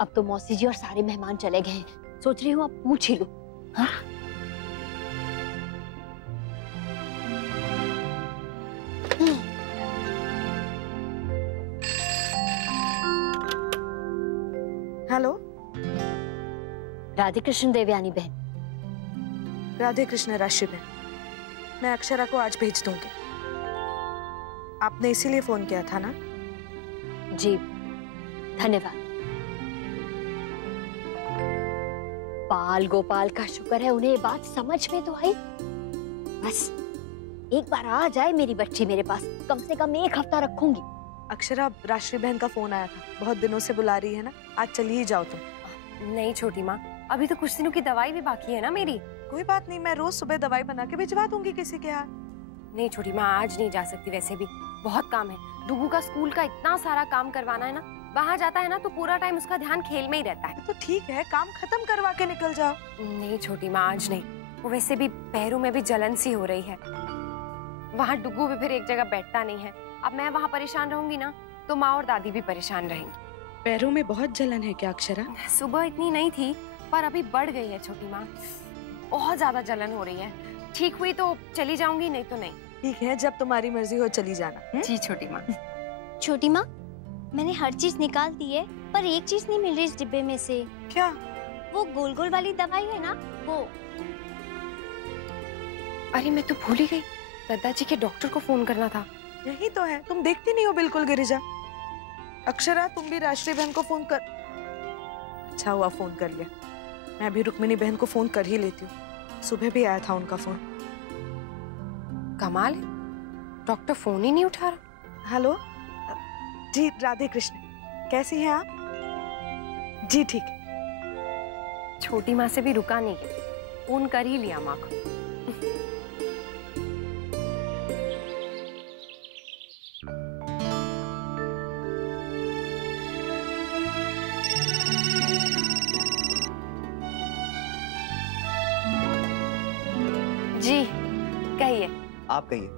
अब तो मौसी जी और सारे मेहमान चले गए हैं, सोच रही हूँ अब पूछ ही लूं। हाँ? हेलो, राधे कृष्ण देवयानी बहन। राधे कृष्ण राशि बहन, मैं अक्षरा को आज भेज दूंगी। आपने इसीलिए फोन किया था ना? जी धन्यवाद। बाल गोपाल का शुक्र है उन्हें ये बात समझ में तो आई। बस एक बार आ जाए मेरी बच्ची मेरे पास, कम से कम 1 हफ्ता रखूंगी। अक्षरा, राशि बहन का फोन आया था, बहुत दिनों से बुला रही है ना, आज चली ही जाओ तुम। नहीं छोटी माँ, अभी तो कुछ दिनों की दवाई भी बाकी है ना मेरी। कोई बात नहीं, मैं रोज सुबह दवाई बना के भिजवा दूंगी किसी के यहाँ। नहीं छोटी माँ, आज नहीं जा सकती, वैसे भी बहुत काम है। डुगू का स्कूल का इतना सारा काम करवाना है ना, वहाँ जाता है ना तो पूरा टाइम उसका ध्यान खेल में ही रहता है। तो ठीक है, काम खत्म करवा के निकल जाओ। नहीं छोटी माँ, आज नहीं। वो वैसे भी पैरों में भी जलन सी हो रही है। वहाँ डुगू भी फिर एक जगह बैठता नहीं है। अब मैं वहाँ परेशान रहूंगी ना तो माँ और दादी भी परेशान रहेंगी। पैरों में बहुत जलन है क्या अक्षरा? सुबह इतनी नहीं थी पर अभी बढ़ गई है छोटी माँ, बहुत ज्यादा जलन हो रही है। ठीक हुई तो चली जाऊंगी, नहीं तो नहीं। ठीक है, जब तुम्हारी मर्जी हो चली जाना। जी छोटी माँ। छोटी माँ, मैंने हर चीज निकाल दी है पर एक चीज नहीं मिल रही इस डिब्बे में से। क्या? वो गोल गोल वाली दवाई है ना, वो। अरे मैं तो भूल ही गई, दादाजी के डॉक्टर को फोन करना था। यही तो है, तुम देखती नहीं हो बिल्कुल गिरिजा। अक्षरा, तुम भी राष्ट्रीय बहन को फोन कर। अच्छा हुआ फोन कर लिया, मैं भी रुक्मिणी बहन को फोन कर ही लेती हूँ। सुबह भी आया था उनका फोन। कमाल है, डॉक्टर फोन ही नहीं उठा रहा। हेलो जी, राधे कृष्ण, कैसी हैं आप? जी ठीक है। छोटी माँ से भी रुका नहीं है, फोन कर ही लिया माँ को। जी कहिए। आप कहिए,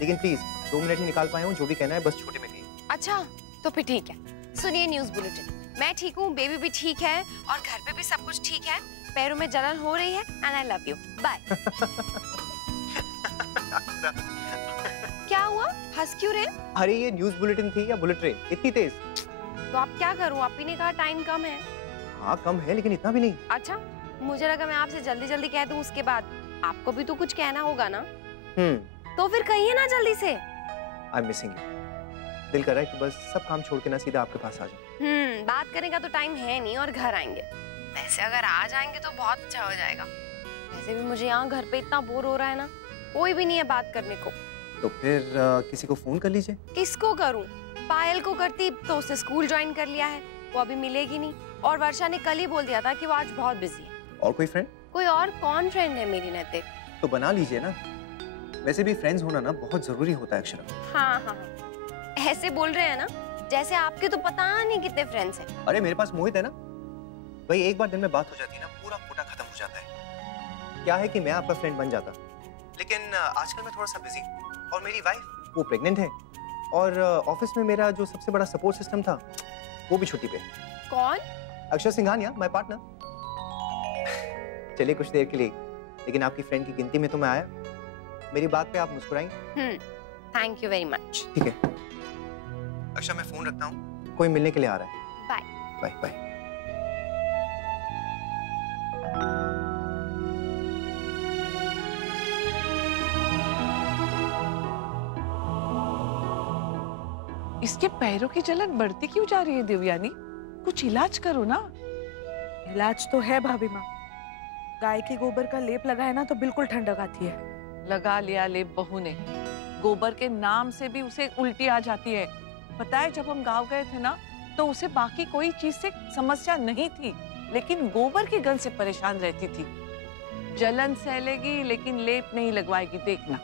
लेकिन प्लीज 2 मिनट ही निकाल पाए हूँ, जो भी कहना है बस छोटे में कहिए। अच्छा तो फिर ठीक है, सुनिए न्यूज़ बुलेटिन। मैं ठीक हूँ, बेबी भी ठीक है और घर पे भी सब कुछ ठीक है। पैरों में जलन हो रही है and I love you, bye. क्या हुआ, हंस क्यों रहे? अरे ये न्यूज़ बुलेटिन थी या बुलेट ट्रेन, इतनी तेज? तो आप क्या करूँ, आप ही ने कहा टाइम कम है। हाँ कम है लेकिन इतना भी नहीं। अच्छा, मुझे लगा मैं आपसे जल्दी जल्दी कह दूं, उसके बाद आपको भी तो कुछ कहना होगा ना। तो फिर कहिए ना जल्दी से। I am missing you. दिल कर रहा है कि बस सब काम छोड़ के ना सीधा आपके पास आ जाऊं। बात करने का तो टाइम है नहीं और घर आएंगे। वैसे अगर आ जाएंगे तो बहुत अच्छा हो जाएगा। वैसे भी मुझे यहाँ घर पे इतना बोर हो रहा है ना, कोई भी नहीं है बात करने को। तो फिर किसी को फोन कर लीजिए। किसको करूं? पायल को करती तो उसने स्कूल ज्वाइन कर लिया है, वो अभी मिलेगी नहीं। और वर्षा ने कल ही बोल दिया था कि वो आज बहुत बिजी है। और कोई फ्रेंड? कोई और कौन फ्रेंड है मेरी नैतिक? तो बना लीजिए ना, वैसे भी फ्रेंड्स होना ना बहुत जरूरी होता है अक्षरा। हाँ, ऐसे बोल रहे हैं ना जैसे आपके तो पता नहीं कितने फ्रेंड्स हैं। अरे मेरे पास मोहित है ना, भाई एक बार दिन में बात हो जाती है ना, पूरा कोटा खत्म हो जाता है। क्या है कि मैं आपका फ्रेंड बन जाता, लेकिन आजकल मैं थोड़ा सा बिजी और मेरी वाइफ वो प्रेग्नेंट है और ऑफिस में मेरा जो सबसे बड़ा सपोर्ट सिस्टम था वो भी छुट्टी पे। कौन? अक्षर सिंघानिया, माय पार्टनर। चलिए कुछ देर के लिए, लेकिन आपकी फ्रेंड की गिनती में तो मैं आया। मेरी बात पे आप मुस्कुराएंगे? Thank you very much. ठीक है अक्षर, मैं फोन रखता हूँ, कोई मिलने के लिए आ रहा है। Bye bye bye. इसके पैरों की जलन बढ़ती क्यों जा रही है देवयानी? कुछ इलाज करो ना। इलाज तो है भाभी माँ, गाय के गोबर का लेप लगाए ना तो बिल्कुल ठंडक आती है। लगा लिया लेप बहू ने, गोबर के नाम से भी उसे उल्टी आ जाती है। पता है जब हम गांव गए थे ना तो उसे बाकी कोई चीज से समस्या नहीं थी, लेकिन गोबर की गंध से परेशान रहती थी। जलन सहलेगी लेकिन लेप नहीं लगवाएगी, देखना।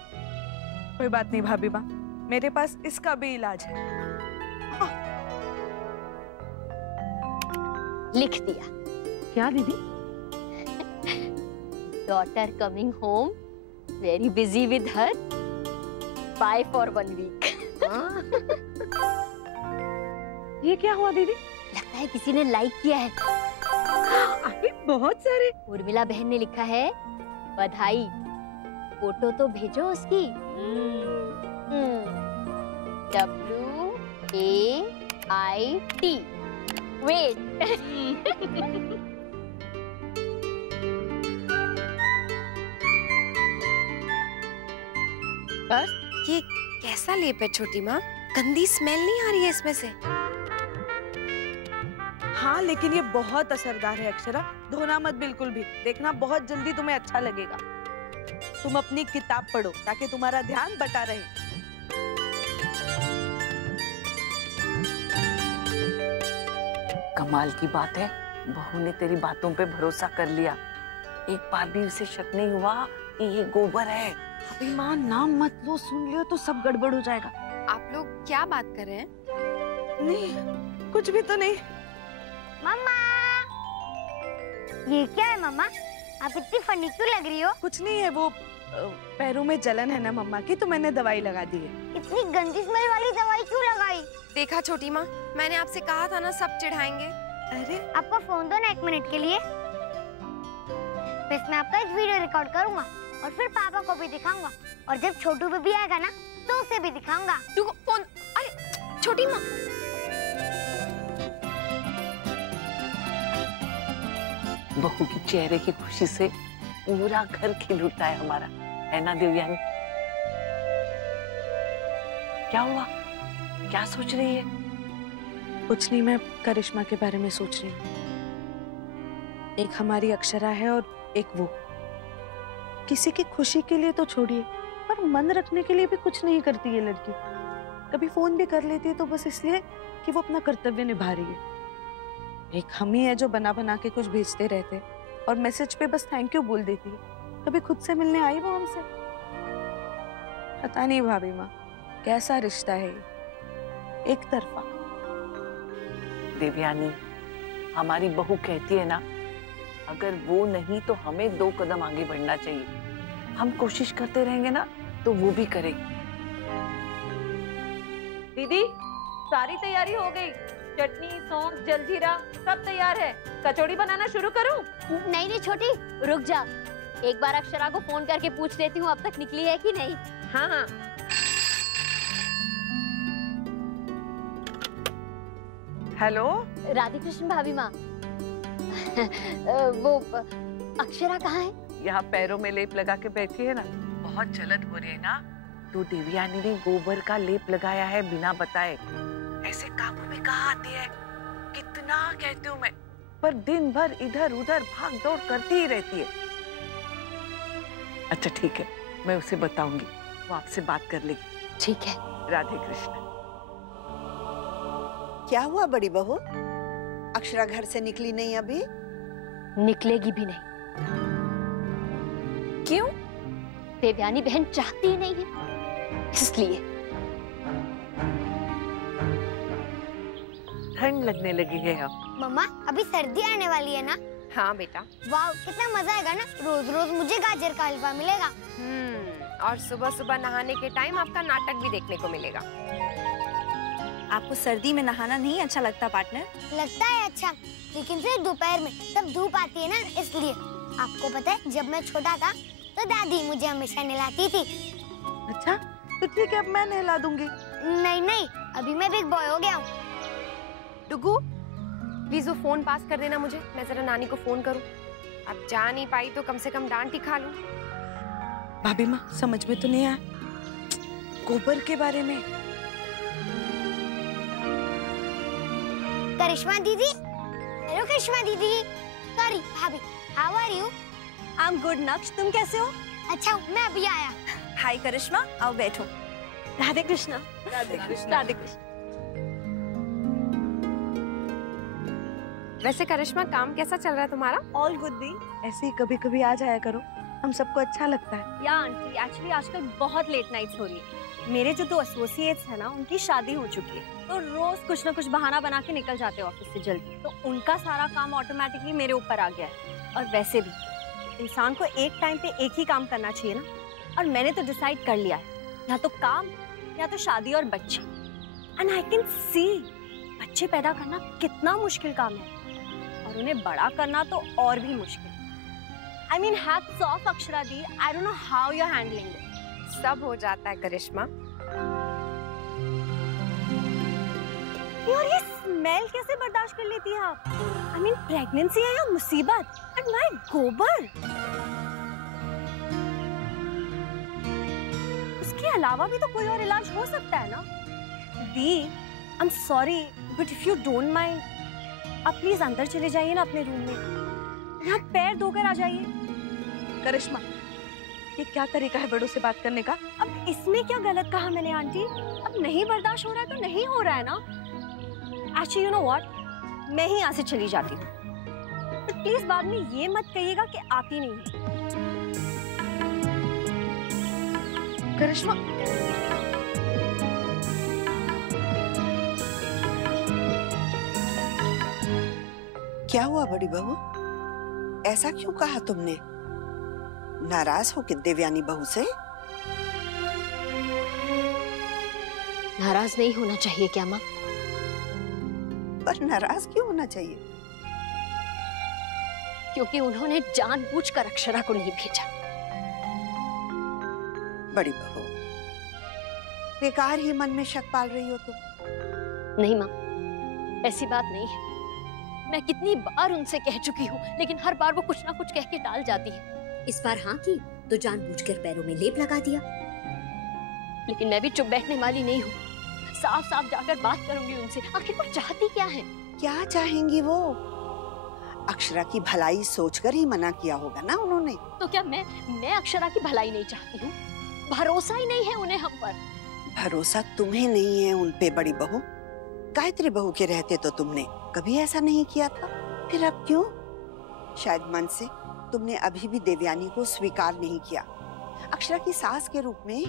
कोई बात नहीं भाभी माँ, मेरे पास इसका भी इलाज है। लिख दिया। क्या दीदी? Daughter coming home, very busy with her, bye for 1 week. ये क्या हुआ दीदी? लगता है है किसी ने लाइक किया है। अरे बहुत सारे। उर्मिला बहन ने लिखा है बधाई, फोटो तो भेजो उसकी। WAIT wait. बस ये कैसा लेप है छोटी माँ? गंदी स्मेल नहीं आ रही है इसमें से? हाँ लेकिन ये बहुत असरदार है अक्षरा, धोना मत बिल्कुल भी। देखना बहुत जल्दी तुम्हें अच्छा लगेगा। तुम अपनी किताब पढ़ो ताकि तुम्हारा ध्यान बटा रहे। कमाल की बात है, बहू ने तेरी बातों पे भरोसा कर लिया। एक बार भी उसे शक नहीं हुआ कि ये गोबर है। अभी माँ नाम मत लो, सुन लियो तो सब गड़बड़ हो जाएगा। आप लोग क्या बात कर रहे हैं? नहीं कुछ भी तो नहीं। मम्मा, ये क्या है मम्मा? आप इतनी फनी क्यों लग रही हो? कुछ नहीं है, वो पैरों में जलन है ना मम्मा की, तो मैंने दवाई लगा दी है। इतनी गंदी स्मेल वाली दवाई क्यों लगाई? देखा छोटी माँ, मैंने आपसे कहा था ना सब चिढ़ाएंगे। अरे आपका फोन दो ना 1 मिनट के लिए। बस मैं आपका एक वीडियो रिकॉर्ड करूंगा और फिर पापा को भी दिखाऊंगा, और जब छोटू बेबी आएगा ना तो उसे भी दिखाऊंगा। तू फोन, अरे छोटी माँ। बहू की चेहरे की खुशी से पूरा घर खिल उठता है हमारा, है ना देवयानी? क्या हुआ, क्या सोच रही है? कुछ नहीं, मैं करिश्मा के बारे में सोच रही हूँ। एक हमारी अक्षरा है और एक वो। किसी की खुशी के लिए तो छोड़िए, पर मन रखने के लिए भी कुछ नहीं करती ये लड़की। कभी फोन भी कर लेती है तो बस इसलिए कि वो अपना कर्तव्य निभा रही है। एक हम ही है जो बना बना के कुछ भेजते रहते हैं और मैसेज पे बस थैंक यू बोल देती है। कभी खुद से मिलने आई वो हमसे? पता नहीं भाभी माँ, कैसा रिश्ता है ये, एक तरफा। देवयानी, हमारी बहू कहती है ना, अगर वो नहीं तो हमें 2 कदम आगे बढ़ना चाहिए। हम कोशिश करते रहेंगे ना तो वो भी करेगी। दीदी, सारी तैयारी हो गई। चटनी, सौंफ, जलजीरा सब तैयार है। कचौड़ी बनाना शुरू करूं? नहीं नहीं छोटी, रुक जा, एक बार अक्षरा को फोन करके पूछ लेती हूँ अब तक निकली है कि नहीं। हाँ हाँ। हेलो, राधे कृष्ण भाभी माँ। वो अक्षरा कहाँ है? यहाँ पैरों में लेप लगा के बैठी है ना, बहुत जलन हो रही है ना, तो देवयानी ने गोबर का लेप लगाया है बिना बताए। ऐसे काबू में कहाँ आती है, कितना कहती हूँ मैं, पर दिन भर इधर उधर भाग दौड़ करती ही रहती है। अच्छा ठीक है, मैं उसे बताऊंगी, वो आपसे बात कर लेगी। ठीक है। राधे कृष्ण। क्या हुआ बड़ी बहू? अक्षरा घर से निकली नहीं अभी? निकलेगी भी नहीं। क्यों? देवयानी बहन चाहती ही नहीं है, इसलिए। ठंड लगने लगी है अब। मम्मा, अभी सर्दी आने वाली है ना? हाँ बेटा। वाह, कितना मजा आएगा ना, रोज रोज मुझे गाजर का हलवा मिलेगा। और सुबह सुबह नहाने के टाइम आपका नाटक भी देखने को मिलेगा। आपको सर्दी में नहाना नहीं अच्छा लगता पार्टनर? लगता है अच्छा, लेकिन सिर्फ दोपहर में, तब धूप आती है ना, इसलिए। आपको पता है, जब मैं छोटा था तो दादी मुझे हमेशा नहलाती थी। अच्छा तो ठीक है, अब मैं नहला दूंगी। नहीं नहीं, अभी मैं बिग बॉय हो गया हूँ। डुगू, प्लीज वो फोन पास कर देना मुझे, मैं जरा नानी को फोन करूं। अब जा नहीं पाई तो कम से कम डांट ही खा लूं। भाभी माँ, समझ में तो नहीं आया गोबर के बारे में। करिश्मा दीदी, हेलो करिश्मा दीदी। सॉरी भाभी, how are you? I am good नक्श, तुम कैसे हो? अच्छा, मैं अभी आया। हाय करिश्मा, आओ बैठो। राधे कृष्णा। राधे कृष्ण। राधे कृष्ण। वैसे करिश्मा, काम कैसा चल रहा है तुम्हारा? ऑल गुड दी। ऐसे ही कभी कभी आ जाया करो, हम सबको अच्छा लगता है। या आंटी, एक्चुअली आजकल बहुत लेट नाइट्स हो रही है। मेरे जो 2 एसोसिएट्स है ना, उनकी शादी हो चुकी है, तो रोज कुछ ना कुछ बहाना बना के निकल जाते हैं ऑफिस से जल्दी, तो उनका सारा काम ऑटोमेटिकली मेरे ऊपर आ गया है। और वैसे भी इंसान को एक टाइम पे एक ही काम करना चाहिए ना, और मैंने तो डिसाइड कर लिया है, या तो काम या तो शादी और बच्चे। एंड आई कैन सी बच्चे पैदा करना कितना मुश्किल काम है और उन्हें बड़ा करना तो और भी मुश्किल। I mean, hats off Akshara the, I don't know how you're handling it. सब हो जाता है करिश्मा। और ये स्मेल कैसे बर्दाश्त कर लेती है आप? I mean, प्रेगनेंसी है या मुसीबत? And my गोबर। उसके अलावा भी तो कोई और इलाज हो सकता है ना? दी, I'm sorry, but if you don't mind, आप प्लीज अंदर चले जाइए ना अपने रूम में। यहाँ पैर धोकर आ जाइए। करिश्मा, ये क्या तरीका है बड़ों से बात करने का? अब इसमें क्या गलत कहा मैंने आंटी? अब नहीं बर्दाश्त हो रहा है तो नहीं हो रहा है ना। एक्चुअली यू नो व्हाट, मैं ही यहाँ से चली जाती हूँ। तो प्लीज बाद में ये मत कहिएगा कि आती नहीं है। करिश्मा, क्या हुआ बड़ी बहू? ऐसा क्यों कहा तुमने? नाराज हो कि देवयानी बहू से? नाराज नहीं होना चाहिए क्या माँ? पर नाराज क्यों होना चाहिए? क्योंकि उन्होंने जानबूझकर अक्षरा को नहीं भेजा। बड़ी बहू, बेकार ही मन में शक पाल रही हो तुम। नहीं माँ, ऐसी बात नहीं है। मैं कितनी बार उनसे कह चुकी हूँ, लेकिन हर बार वो कुछ ना कुछ कह के टाल जाती है। इस बार हाँ की तो जानबूझकर पैरों में लेप लगा दिया। लेकिन मैं भी चुप बैठने वाली नहीं हूँ। साफ साफ जाकर बात करूंगी उनसे। आखिर वो चाहती क्या है? क्या चाहेंगी वो? अक्षरा की भलाई सोचकर ही मना किया होगा ना उन्होंने। तो क्या मैं अक्षरा की भलाई नहीं चाहती हूँ? भरोसा ही नहीं है उन्हें हम पर। भरोसा तुम्हें नहीं है उन पे बड़ी बहू? गायत्री बहू के रहते तो तुमने कभी ऐसा नहीं किया था, फिर अब क्यों? शायद मन से तुमने अभी भी देवयानी को स्वीकार नहीं किया। अक्षरा की सास के रूप में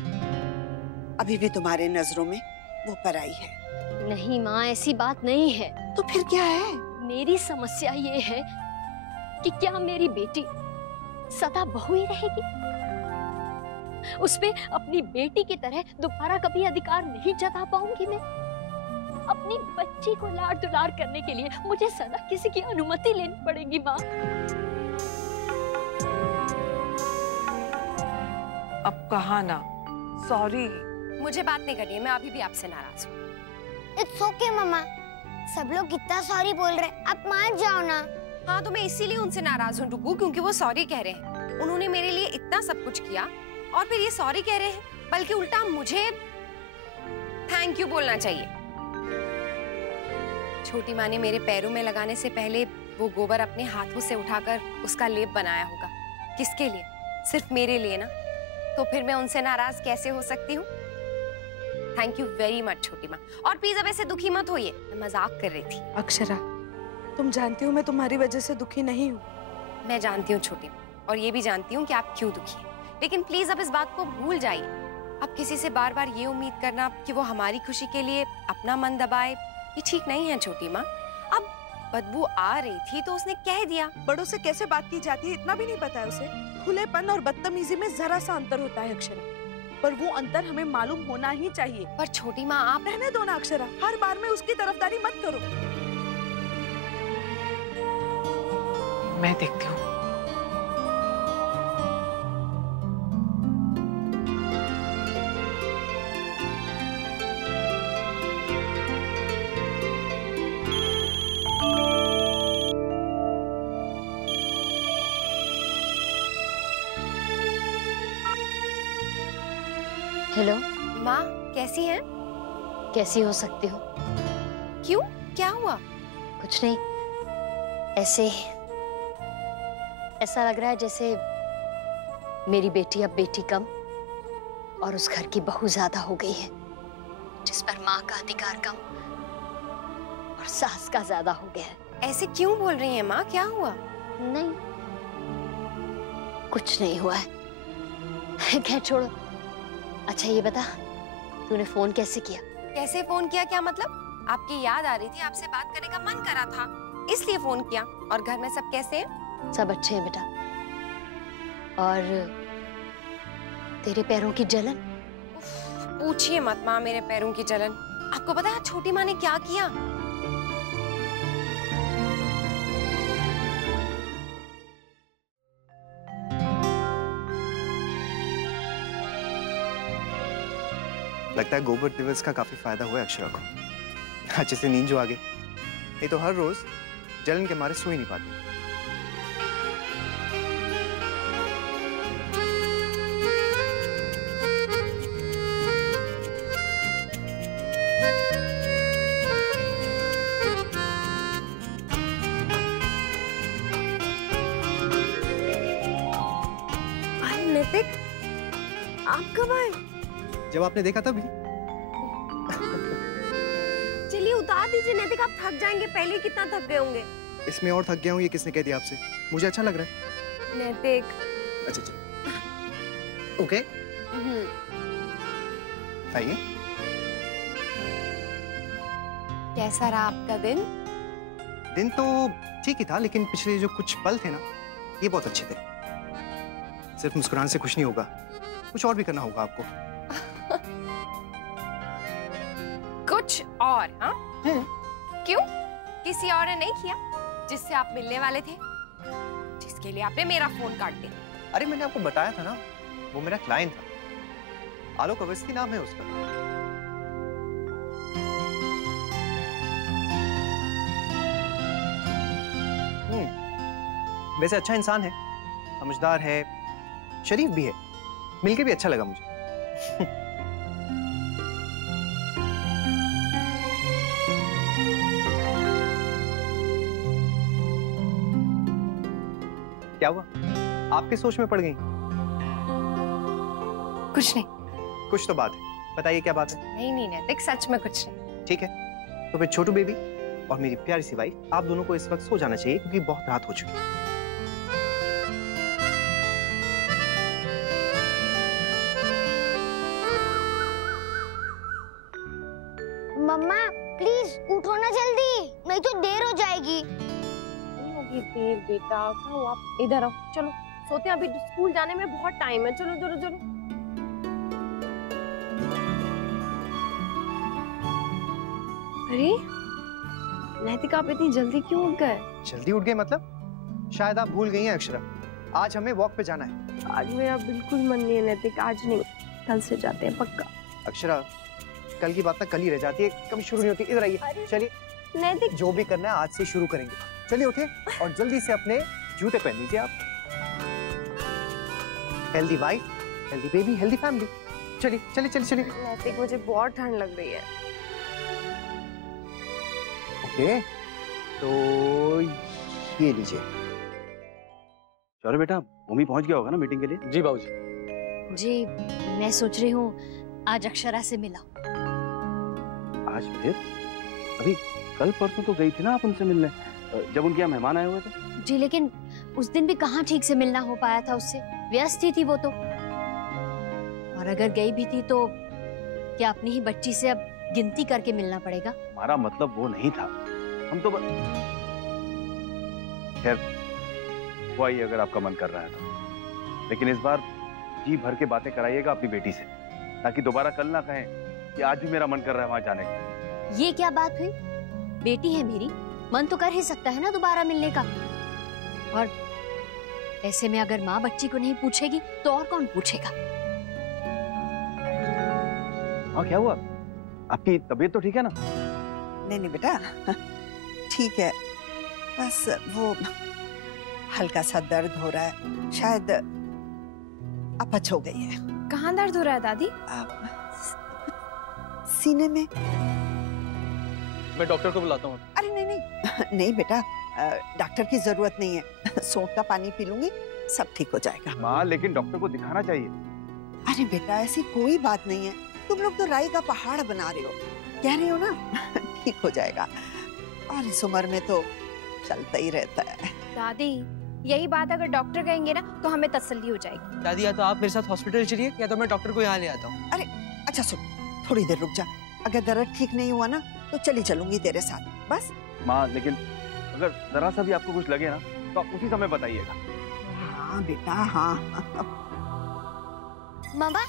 अभी भी तुम्हारे नजरों में वो पराई है। नहीं माँ, ऐसी बात नहीं है। तो फिर क्या है? मेरी समस्या ये है कि क्या मेरी बेटी सदा बहू ही रहेगी? उस पे अपनी बेटी की तरह दोबारा कभी अधिकार नहीं जता पाऊंगी मैं। अपनी बच्ची को लाड़ दुलार करने के लिए मुझे सदा किसी की अनुमति लेनी पड़ेगी माँ। अब कहा ना, सॉरी। मुझे बात नहीं करनी है, मैं अभी भी आपसे नाराज हूँ। इट्स ओके मम्मा, सब लोग कितना सॉरी बोल रहे हैं, आप मान जाओ ना। हाँ, तो मैं इसीलिए उनसे नाराज हूँ डुगू, क्योंकि वो सॉरी कह रहे हैं। उन्होंने मेरे लिए इतना सब कुछ किया और फिर ये सॉरी कह रहे हैं, बल्कि उल्टा मुझे थैंक यू बोलना चाहिए। छोटी माँ ने मेरे पैरों में लगाने से पहले वो गोबर अपने हाथों से उठाकर उसका लेप बनाया होगा। किसके लिए? सिर्फ मेरे लिए ना। तो फिर मैं उनसे नाराज कैसे हो सकती हूँ? थैंक यू वेरी मच छोटी माँ। और प्लीज अब ऐसे दुखी मत होइए, मैं मजाक कर रही थी। अक्षरा, तुम जानती हो मैं तुम्हारी वजह से दुखी नहीं हूँ। मैं जानती हूँ छोटी माँ, और ये भी जानती हूँ कि आप क्यों दुखी हैं। लेकिन प्लीज अब इस बात को भूल जाइए। अब किसी से बार बार ये उम्मीद करना कि वो हमारी खुशी के लिए अपना मन दबाए, ये ठीक नहीं है छोटी माँ। अब बदबू आ रही थी तो उसने कह दिया। बड़ों से कैसे बात की जाती है इतना भी नहीं पता है उसे। खुलेपन और बदतमीजी में जरा सा अंतर होता है अक्षरा, पर वो अंतर हमें मालूम होना ही चाहिए। पर छोटी माँ आप रहने दो ना अक्षरा, हर बार में उसकी तरफदारी मत करो। मैं देखती हूँ। हेलो माँ, कैसी हैं? कैसी हो सकती हो? क्यों, क्या हुआ? कुछ नहीं, ऐसे ऐसा लग रहा है जैसे मेरी बेटी अब बेटी कम और उस घर की बहू ज्यादा हो गई है, जिस पर माँ का अधिकार कम और सास का ज्यादा हो गया है। ऐसे क्यों बोल रही हैं माँ, क्या हुआ? नहीं, कुछ नहीं हुआ है। खैर छोड़ो। अच्छा ये बता, तूने फोन कैसे किया? कैसे फोन किया? क्या मतलब? आपकी याद आ रही थी, आपसे बात करने का मन करा था, इसलिए फोन किया। और घर में सब कैसे हैं? सब अच्छे हैं बेटा। और तेरे पैरों की जलन? पूछिए मत माँ, मेरे पैरों की जलन। आपको पता है छोटी माँ ने क्या किया? लगता है गोबर दिवस का काफी फायदा हुआ है अक्षरा को। अच्छे से नींद जो आ गई, नहीं तो हर रोज जलन के मारे सो ही नहीं पाती। नैतिक, आप कब आए? जब आपने देखा तभी। चलिए उतार दीजिए नैतिक, आप थक जाएंगे, पहले कितना थक गए होंगे। इसमें और थक गया हूँ, ये किसने कह दिया आपसे? मुझे अच्छा लग रहा है। नैतिक। अच्छा अच्छा, ओके आइए। कैसा रहा आपका दिन? दिन तो ठीक ही था, लेकिन पिछले जो कुछ पल थे ना, ये बहुत अच्छे थे। सिर्फ मुस्कुराने से कुछ नहीं होगा, कुछ और भी करना होगा आपको। कुछ और? हाँ? क्यों? किसी और ने नहीं किया जिससे आप मिलने वाले थे, जिसके लिए आपने मेरा फोन काट दिया? अरे मैंने आपको बताया था ना, वो मेरा क्लाइंट था, आलोक अवस्थी नाम है उसका। वैसे अच्छा इंसान है, समझदार है, शरीफ भी है, मिलके भी अच्छा लगा मुझे। क्या हुआ? आपकी सोच में पड़ गई? कुछ नहीं। कुछ तो बात है, बताइए क्या बात है? नहीं नैतिक, सच में कुछ नहीं। ठीक है, तो फिर छोटू बेबी और मेरी प्यारी सी वाइफ, आप दोनों को इस वक्त सो जाना चाहिए, क्योंकि बहुत रात हो चुकी है। मम्मा प्लीज उठो ना जल्दी, नहीं तो देर हो जाएगी। नहीं होगी देर बेटा, कहो आप इधर आओ, चलो सोते हैं, अभी स्कूल जाने में बहुत टाइम है। चलो चलो चलो। अरे नैतिक, आप इतनी जल्दी क्यों उठ गए? जल्दी उठ गए मतलब? शायद आप भूल गई हैं अक्षरा, आज हमें वॉक पे जाना है। आज मेरा बिल्कुल मन नहीं है नैतिक, आज नहीं, कल से जाते हैं पक्का। अक्षरा, कल की बात ना कल ही रह जाती है, कभी शुरू नहीं होती। इधर आइए, चलिए। नैतिक, जो भी करना है आज से शुरू करेंगे। चलिए उठिए और जल्दी से अपने जूते पहन लीजिए आप। Healthy wife, healthy baby, healthy family. चलिए चलिए चलिए चलिए। नैतिक, मुझे बहुत ठंड लग रही है। ओके, तो ये लीजिए। चलो बेटा, मम्मी पहुंच गया होगा ना मीटिंग के लिए? जी बाबूजी। जी, मैं सोच रही हूँ आज अक्षरा से मिला। आज फिर? अभी कल परसों तो गई थी ना आप उनसे मिलने, जब उनके यहाँ मेहमान आए हुए थे। जी, लेकिन उस दिन भी कहाँ ठीक से मिलना हो पाया था उससे, व्यस्त ही थी वो तो। और अगर गई भी थी तो क्या अपनी ही बच्ची से अब गिनती करके मिलना पड़ेगा? हमारा मतलब वो नहीं था, हम तो खैर वो आइए अगर आपका मन कर रहा है तो, लेकिन इस बार जी भर के बातें कराइएगा अपनी बेटी से, ताकि दोबारा कल ना कहें कि आज भी मेरा मन कर रहा है वहां जाने का। ये क्या बात हुई? बेटी है मेरी, मन तो कर ही सकता है ना दोबारा मिलने का। और ऐसे में अगर माँ बच्ची को नहीं पूछेगी तो और कौन पूछेगा? हाँ, क्या हुआ? आपकी तबीयत तो ठीक है ना? नहीं नहीं बेटा, ठीक है, बस वो हल्का सा दर्द हो रहा है, शायद अपच हो गई है। कहाँ दर्द हो रहा है दादी? सीने में। मैं डॉक्टर को बुलाता हूँ। अरे नहीं नहीं नहीं बेटा, डॉक्टर की जरूरत नहीं है, सौंफ का पानी पी लूंगी, सब ठीक हो जाएगा। माँ, लेकिन डॉक्टर को दिखाना चाहिए। अरे बेटा, ऐसी कोई बात नहीं है, तुम लोग तो राई का पहाड़ बना रहे हो, कह रहे हो ना ठीक हो जाएगा, और इस उम्र में तो चलता ही रहता है। दादी, यही बात अगर डॉक्टर कहेंगे ना तो हमें तसल्ली हो जाएगी। दादी, या तो आप मेरे साथ हॉस्पिटल चलिए या तो मैं डॉक्टर को यहाँ ले आता हूँ। अरे अच्छा सुन, थोड़ी देर रुक जा, अगर दर्द ठीक नहीं हुआ ना तो चली चलूंगी तेरे साथ, बस। माँ, लेकिन अगर जरा सा भी आपको कुछ लगे ना तो आप उसी समय बताइएगा। हाँ बेटा, हाँ। मामा,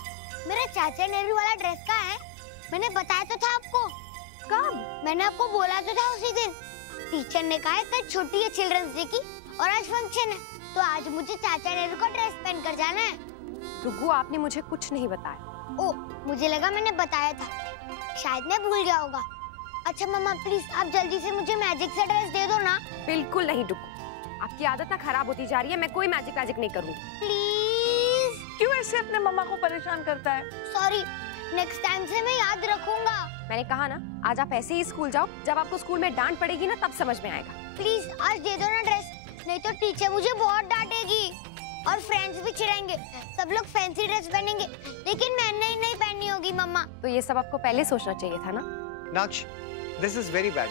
मेरा चाचा नेहरू वाला ड्रेस कहाँ है? मैंने बताया तो था आपको। कब? मैंने आपको बोला तो था उसी दिन। टीचर ने कहा है कल छुट्टी है चिल्ड्रंस डे की और आज फंक्शन है, तो आज मुझे चाचा नेहरू का ड्रेस पहन कर जाना है। रुगू, आपने मुझे कुछ नहीं बताया, ओ, मुझे लगा मैंने बताया था, शायद मैं भूल गया होगा। अच्छा मम्मा प्लीज आप जल्दी से मुझे मैजिक से ड्रेस दे दो ना। बिल्कुल नहीं डुक्कू, आपकी आदत ना खराब होती जा रही है। मैं कोई मैजिक नहीं करूँ। प्लीज। क्यों ऐसे अपने मम्मा को परेशान करता है? सॉरी, नेक्स्ट टाइम से मैं याद रखूंगा। मैंने कहा ना, आज आप ऐसे ही स्कूल जाओ, जब आपको स्कूल में डांट पड़ेगी ना तब समझ में आएगा। प्लीज आज दे दो ना ड्रेस, नहीं तो टीचर मुझे बहुत डांटेगी और फ्रेंड्स भी चिढ़ाएंगे। सब लोग फैंसी ड्रेस पहनेंगे लेकिन मैंने ही नहीं पहननी होगी मम्मा। तो ये सब आपको पहले सोचना चाहिए था ना। नाक्ष, दिस इज वेरी बैड।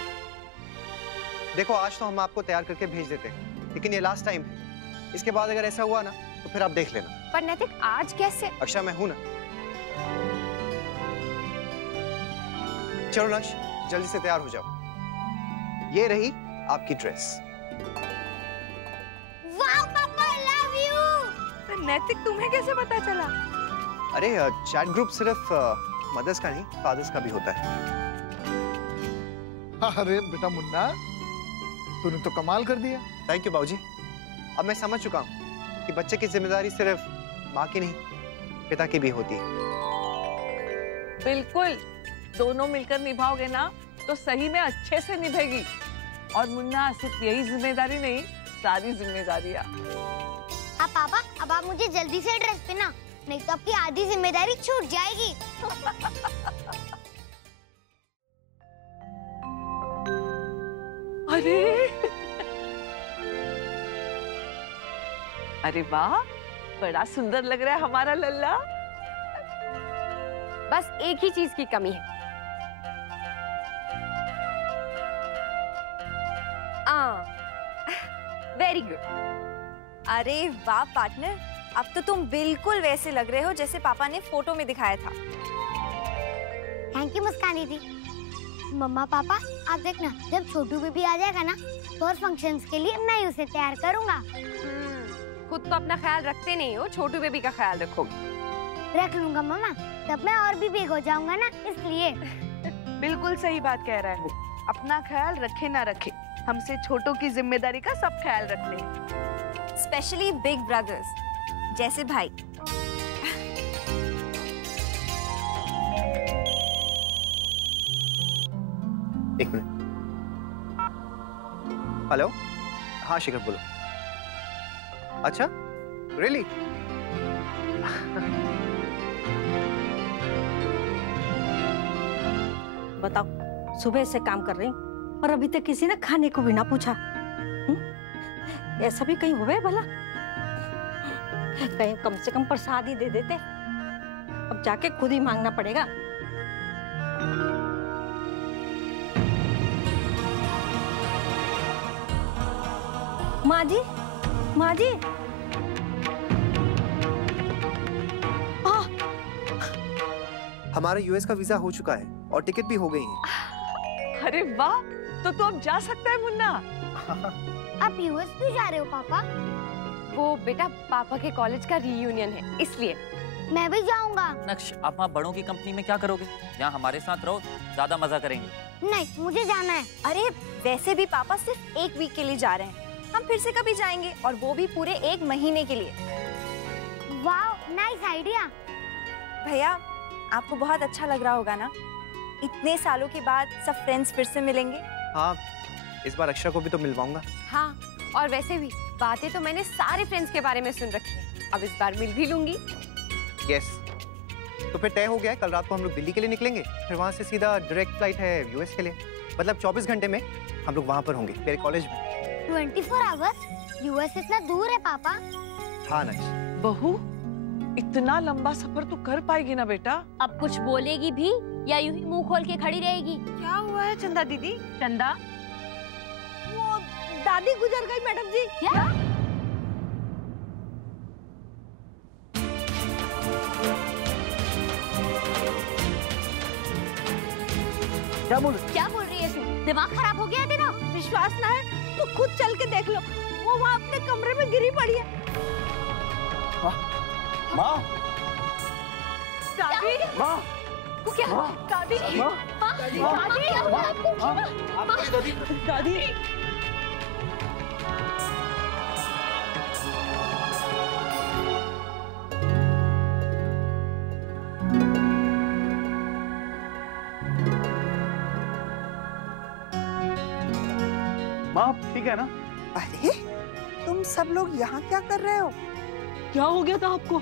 देखो आज तो हम आपको तैयार करके भेज देते हैं, लेकिन ये लास्ट टाइम है। इसके बाद अगर ऐसा हुआ ना तो फिर आप देख लेना। पर नैतिक आज कैसे? अक्षा मैं हूं ना। चलो नक्ष, जल्दी से तैयार हो जाओ। ये रही आपकी ड्रेस। वाह पापा, आई लव यू। नैतिक तुम्हें कैसे पता चला? अरे चैट ग्रुप सिर्फ मदर्स का नहीं, फादर्स का भी होता है। अरे बेटा मुन्ना, तूने तो कमाल कर दिया। थैंक यू बाबूजी। अब मैं समझ चुका हूँ कि बच्चे की जिम्मेदारी सिर्फ माँ की नहीं, पिता की भी होती है। बिल्कुल, दोनों मिलकर निभाओगे ना तो सही में अच्छे से निभेगी। और मुन्ना, सिर्फ यही जिम्मेदारी नहीं, सारी जिम्मेदारियाँ। हाँ पापा, अब आप मुझे जल्दी से ड्रेस पहना, नहीं तो आपकी आधी जिम्मेदारी छूट जाएगी। अरे वाह, बड़ा सुंदर लग रहा है हमारा लल्ला। बस एक ही चीज की कमी है। Very good. अरे वाह पार्टनर, अब तो तुम बिल्कुल वैसे लग रहे हो जैसे पापा ने फोटो में दिखाया था। थैंक यू मुस्कान दीदी। मम्मा पापा आप देखना, जब छोटू बेबी आ जाएगा ना तो और फंक्शंस के लिए मैं उसे तैयार करूंगा। खुद तो अपना ख्याल रखते नहीं हो, छोटू बेबी का ख्याल रखोगे। रख लूंगा मम्मा, तब मैं और भी बिग हो जाऊंगा ना, इसलिए। बिल्कुल सही बात कह रहा है वो। अपना ख्याल रखे ना रखे, हमसे छोटों की जिम्मेदारी का सब ख्याल रखते हैं। स्पेशली बिग ब्रदर्स जैसे भाई। एक मिनट। हेलो, हाँ शिखर बोलो। अच्छा, रियली? बताओ, सुबह से काम कर रही हूँ और अभी तक किसी ने खाने को भी ना पूछा। ऐसा भी कहीं हुआ है भला? कहीं कम से कम प्रसाद ही दे देते। अब जाके खुद ही मांगना पड़ेगा। माँ जी, माँ जी। हमारा यूएस का वीजा हो चुका है और टिकट भी हो गई है। अरे वाह, तो तू अब जा सकता है मुन्ना। आप यूएस भी जा रहे हो पापा? वो बेटा पापा के कॉलेज का रीयूनियन है, इसलिए। मैं भी जाऊंगा। नक्श, आप वहाँ बड़ों की कंपनी में क्या करोगे? यहाँ हमारे साथ रहो, ज्यादा मजा करेंगे। नहीं, मुझे जाना है। अरे वैसे भी पापा सिर्फ एक वीक के लिए जा रहे हैं, हम फिर से कभी जाएंगे, और वो भी पूरे 1 महीने के लिए। वाह, नाइस आइडिया। भैया, आपको बहुत अच्छा लग रहा होगा ना? इतने सालों के बाद सब फ्रेंड्स फिर से मिलेंगे। हाँ, इस बार अक्षरा को भी तो मिलवाऊंगा। हाँ, और वैसे भी बातें तो मैंने सारे फ्रेंड्स के बारे में सुन रखी है, अब इस बार मिल भी लूंगी। यस, तो फिर तय हो गया है, कल रात को हम लोग दिल्ली के लिए निकलेंगे, फिर वहाँ से सीधा डायरेक्ट फ्लाइट है यूएस के लिए। मतलब 24 घंटे में हम लोग वहाँ पर होंगे, तेरे कॉलेज में। 24 आवर्स? यूएस इतना दूर है पापा? हाँ नक्श। बहू, इतना लंबा सफर तो कर पाएगी ना बेटा? अब कुछ बोलेगी भी या यूं ही मुंह खोल के खड़ी रहेगी? क्या हुआ है चंदा दीदी? चंदा, वो दादी गुजर गई मैडम जी। क्या? क्या बोल रही है तू? दिमाग खराब हो गया तेरा? विश्वास ना है तो खुद चल के देख लो, वो वहाँ अपने कमरे में गिरी पड़ी है। माँ, दादी, माँ, वो क्या? दादी, माँ, दादी, दादी, दादी। आप ठीक है ना? अरे तुम सब लोग यहाँ क्या कर रहे हो? क्या हो गया था आपको?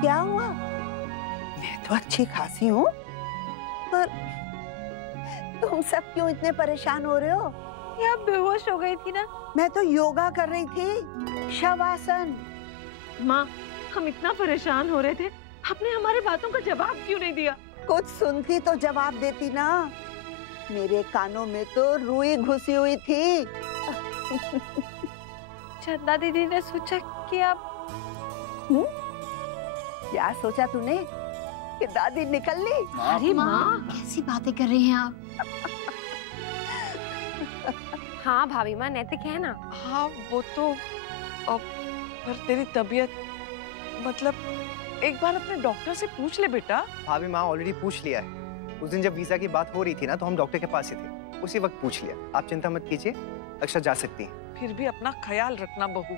क्या हुआ? मैं तो अच्छी खासी हूँ, पर तुम सब क्यों इतने परेशान हो रहे हो? ये आप बेहोश हो गई थी ना? मैं तो योगा कर रही थी, शवासन। माँ, हम इतना परेशान हो रहे थे, आपने हमारे बातों का जवाब क्यों नहीं दिया? कुछ सुनती तो जवाब देती ना। मेरे कानों में तो रुई घुसी हुई थी। चंदा दीदी ने सोचा कि आप क्या सोचा तूने कि दादी निकल ली? अरे माँ, कैसी बातें कर रही हैं आप? हाँ भाभी माँ, नैतिक है ना। हाँ वो तो पर तेरी तबीयत, मतलब एक बार अपने डॉक्टर से पूछ ले बेटा। भाभी माँ ऑलरेडी पूछ लिया है। उस दिन जब वीजा की बात हो रही थी ना, तो हम डॉक्टर के पास ही थे, उसी वक्त पूछ लिया। आप चिंता मत कीजिए, अक्षरा जा सकती हैं। फिर भी अपना ख्याल रखना बहू।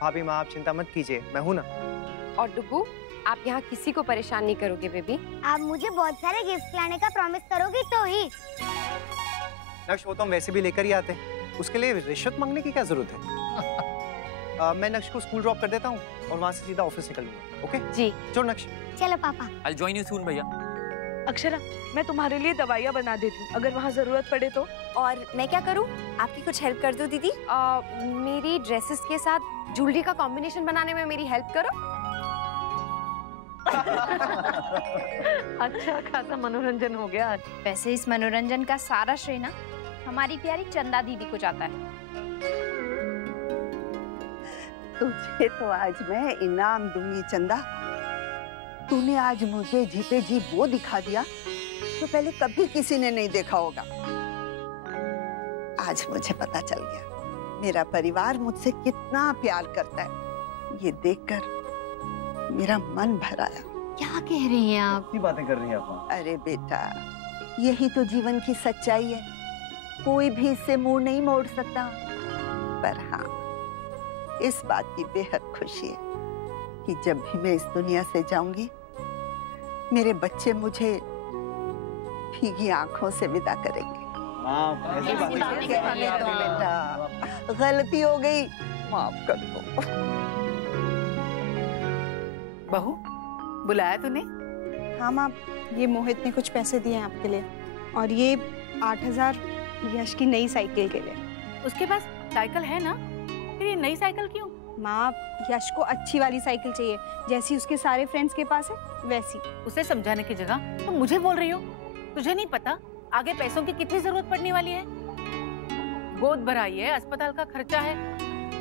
भाभी माँ आप चिंता मत कीजिए, मैं हूँ ना। और डुगू, आप यहाँ किसी को परेशान नहीं करोगे बेबी? आप मुझे बहुत सारे गिफ्ट लाने का प्रॉमिस करोगी तो ही। नक्श वो तो हम वैसे भी लेकर ही आते हैं, उसके लिए रिश्वत मांगने की क्या जरूरत है? मैं नक्श को स्कूल ड्रॉप कर देता हूँ और वहाँ से सीधा ऑफिस निकल लूंगा। ओके जी। चलो नक्श। चलो पापा। I'll join you soon भैया। अक्षरा, मैं तुम्हारे लिए दवाइयाँ बना देती हूँ, अगर वहाँ जरूरत पड़े तो। और मैं क्या करूँ? आपकी कुछ हेल्प कर दूँ दीदी? मेरी ड्रेसेस के साथ ज्वेलरी का कॉम्बिनेशन बनाने में मेरी हेल्प करो। अच्छा खासा मनोरंजन हो गया आज। वैसे इस मनोरंजन का सारा श्रेय ना हमारी प्यारी चंदा दीदी को जाता है। तुझे तो आज मैं इनाम दूंगी चंदा। तूने आज मुझे जीते जी वो दिखा दिया तो पहले कभी किसी ने नहीं देखा होगा। आज मुझे पता चल गया मेरा परिवार मुझसे कितना प्यार करता है। ये देखकर मेरा मन भर आया। क्या कह रही हैं आप? क्या बातें कर रही हैं आप? अरे बेटा, यही तो जीवन की सच्चाई है, कोई भी इससे मुंह नहीं मोड़ सकता। पर हाँ, इस बात की बेहद खुशी है कि जब भी मैं इस दुनिया से जाऊंगी, मेरे बच्चे मुझे भीगी आंखों से विदा करेंगे। बेटा, गलती हो गई, माफ कर दो। बहू, बुलाया तूने? हाँ माँ, ये मोहित ने कुछ पैसे दिए हैं आपके लिए, और ये 8000 यश की नई साइकिल के लिए। उसके पास साइकिल है ना, फिर ये नई साइकिल क्यों? माँ, यश को अच्छी वाली साइकिल चाहिए, जैसी उसके सारे फ्रेंड्स के पास है वैसी। उसे समझाने की जगह तुम मुझे बोल रही हो? तुझे नहीं पता आगे पैसों की कितनी जरूरत पड़ने वाली है? गोद भराई है, अस्पताल का खर्चा है,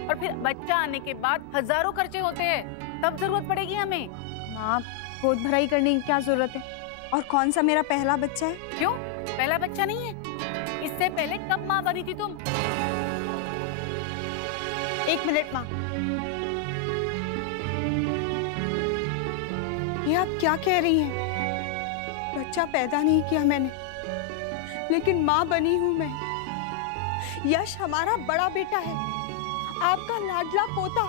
और फिर बच्चा आने के बाद हजारों खर्चे होते हैं, तब जरूरत पड़ेगी हमें। माँ, गोद भराई करने की क्या जरूरत है? और कौन सा मेरा पहला बच्चा है? क्यों, पहला बच्चा नहीं है? इससे पहले कब माँ बनी थी तुम? 1 मिनट माँ, ये आप क्या कह रही हैं? बच्चा पैदा नहीं किया मैंने, लेकिन माँ बनी हूँ मैं। यश हमारा बड़ा बेटा है, आपका लाडला पोता,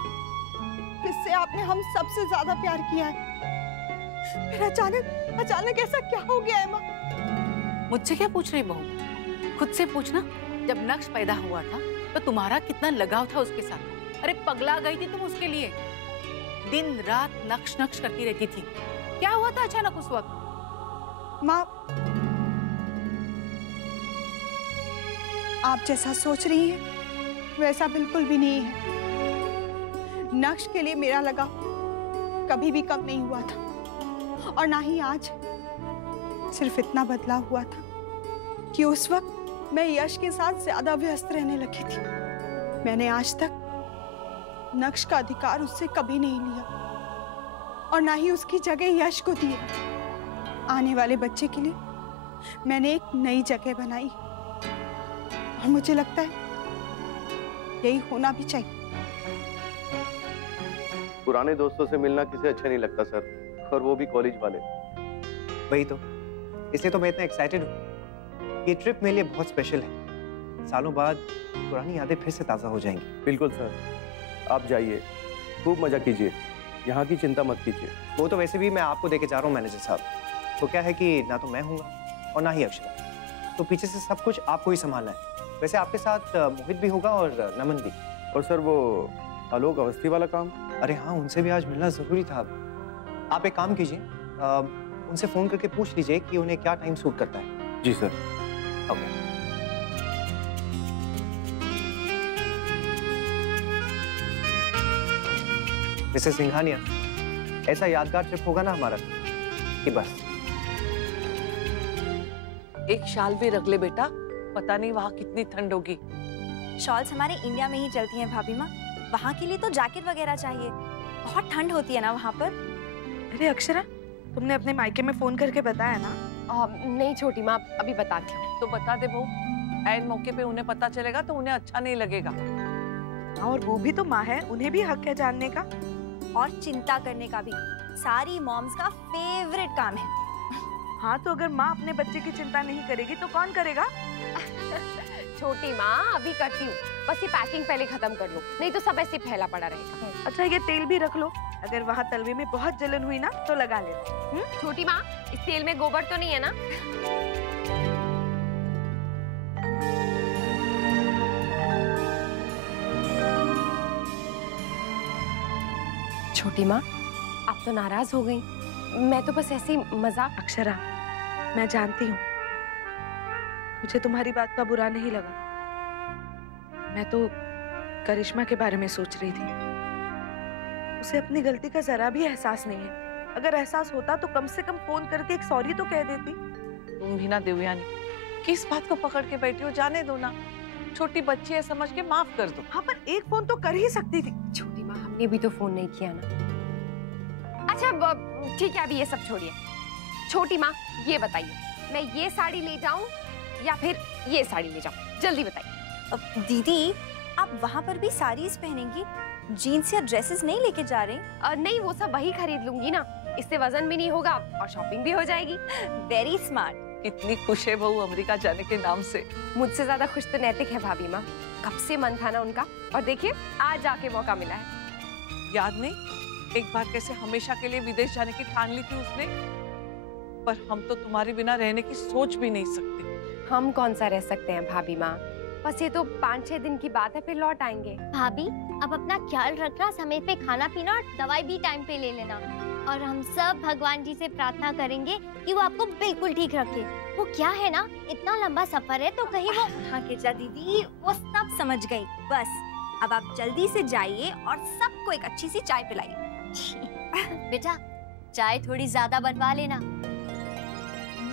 जिससे आपने हम सबसे ज्यादा प्यार किया है। फिर अचानक ऐसा क्या हो गया है माँ? मुझसे क्या पूछ रही बहू? खुद से पूछना। जब नक्श पैदा हुआ था तो तुम्हारा कितना लगाव था उसके साथ। अरे पगला गई थी तुम उसके लिए, दिन रात नक्श नक्श करती रहती थी। क्या हुआ था अचानक उस वक्त? माँ, आप जैसा सोच रही हैं वैसा बिल्कुल भी नहीं है। नक्श के लिए मेरा लगाव कभी भी कम नहीं हुआ था, और ना ही आज। सिर्फ इतना बदलाव हुआ था कि उस वक्त मैं यश के साथ ज्यादा व्यस्त रहने लगी थी। मैंने आज तक नक्श का अधिकार उससे कभी नहीं लिया, और ना ही उसकी जगह यश को दी। आने वाले बच्चे के लिए मैंने एक नई जगह बनाई, और मुझे लगता है यही होना भी चाहिए। पुराने दोस्तों से मिलना किसे अच्छा नहीं लगता सर, और वो भी कॉलेज वाले। वही तो, इसलिए तो मैं इतना एक्साइटेड हूँ। ये ट्रिप मेरे लिए बहुत स्पेशल है। सालों बाद पुरानी यादें फिर से ताज़ा हो जाएंगी। बिल्कुल सर, आप जाइए, खूब मजा कीजिए। यहाँ की चिंता मत कीजिए। वो तो वैसे भी मैं आपको देके जा रहा हूँ मैनेजर साहब। तो क्या है कि ना तो मैं हूँगा और ना ही अक्षरा, तो पीछे से सब कुछ आपको ही संभालना है। वैसे आपके साथ मोहित भी होगा और नमन भी। और सर वो आलोक अवस्थी वाला काम? अरे हाँ, उनसे भी आज मिलना जरूरी था। आप एक काम कीजिए, उनसे फोन करके पूछ लीजिए कि उन्हें क्या टाइम सूट करता है। जी सर। ओके। मिसेस सिंघानिया, ऐसा यादगार ट्रिप होगा ना हमारा कि बस। एक शाल भी रख ले बेटा, पता नहीं वहाँ कितनी ठंड होगी। शॉल्स हमारे इंडिया में ही चलती हैं भाभी माँ, वहाँ के लिए तो जैकेट वगैरह चाहिए, बहुत ठंड होती है ना वहाँ पर। अरे अक्षरा, तुमने अपने मायके में फोन करके बताया ना? नहीं छोटी माँ, अभी बताती हूँ। तो बता दे बहू, ऐन मौके पे उन्हें पता चलेगा तो उन्हें अच्छा नहीं लगेगा। और वो भी तो माँ है, उन्हें भी हक है जानने का और चिंता करने का भी। सारी मॉम्स का फेवरेट काम है। हाँ, तो अगर माँ अपने बच्चे की चिंता नहीं करेगी तो कौन करेगा? छोटी माँ, अभी करती हूँ, बस ये पैकिंग पहले खत्म कर लो, नहीं तो सब ऐसे फैला पड़ा रहेगा। अच्छा, ये तेल भी रख लो, अगर वहाँ तलवे में बहुत जलन हुई ना तो लगा लेना। छोटी माँ, इस तेल में गोबर तो नहीं है ना? छोटी माँ, आप तो नाराज हो गई। मैं तो बस ऐसे ही मजाक। अक्षरा, मैं जानती हूँ मुझे तुम्हारी बात का बुरा नहीं लगा। मैं तो करिश्मा के बारे में सोच रही थी। उसे अपनी गलती का जरा भी एहसास नहीं है। अगर एहसास होता तो कम से कम फोन करके एक सॉरी तो कह देती। तुम भी ना देवयानी, किस बात को पकड़ के बैठी हो? जाने दो ना, छोटी बच्ची है समझ के माफ कर दो। हाँ, पर एक फोन तो कर ही सकती थी। छोटी माँ, हमने भी तो फोन नहीं किया ना। अच्छा ठीक है, अभी ये सब छोड़िए। छोटी माँ, ये बताइए, मैं ये साड़ी ले जाऊं या फिर ये साड़ी ले जाऊं? जल्दी बताइए। दीदी, आप वहाँ पर भी साड़ीज पहनेंगी, जीन्स या ड्रेसेस नहीं लेके जा रहे? नहीं, वो सब वही खरीद लूंगी ना, इससे वजन भी नहीं होगा और शॉपिंग भी हो जाएगी। Very smart. कितनी खुश है बहू अमेरिका जाने के नाम से। मुझसे ज्यादा खुश तो नैतिक है भाभी माँ, कब से मन था ना उनका, और देखिए आज जाके मौका मिला है। याद नहीं, एक बार कैसे हमेशा के लिए विदेश जाने की ठान ली थी उसने? पर हम तो तुम्हारे बिना रहने की सोच भी नहीं सकते। हम कौन सा रह सकते हैं भाभी माँ, बस ये तो 5-6 दिन की बात है, फिर लौट आएंगे। भाभी, अब अपना ख्याल रखना, समय पे खाना पीना और दवाई भी टाइम पे ले लेना। और हम सब भगवान जी से प्रार्थना करेंगे कि वो आपको बिल्कुल ठीक रखे। वो क्या है ना, इतना लंबा सफर है तो कहीं वो। हाँ गिरजा दीदी, वो सब समझ गई। बस अब आप जल्दी से जाइए और सबको एक अच्छी सी चाय पिलाइए। बेटा, चाय थोड़ी ज्यादा बनवा लेना।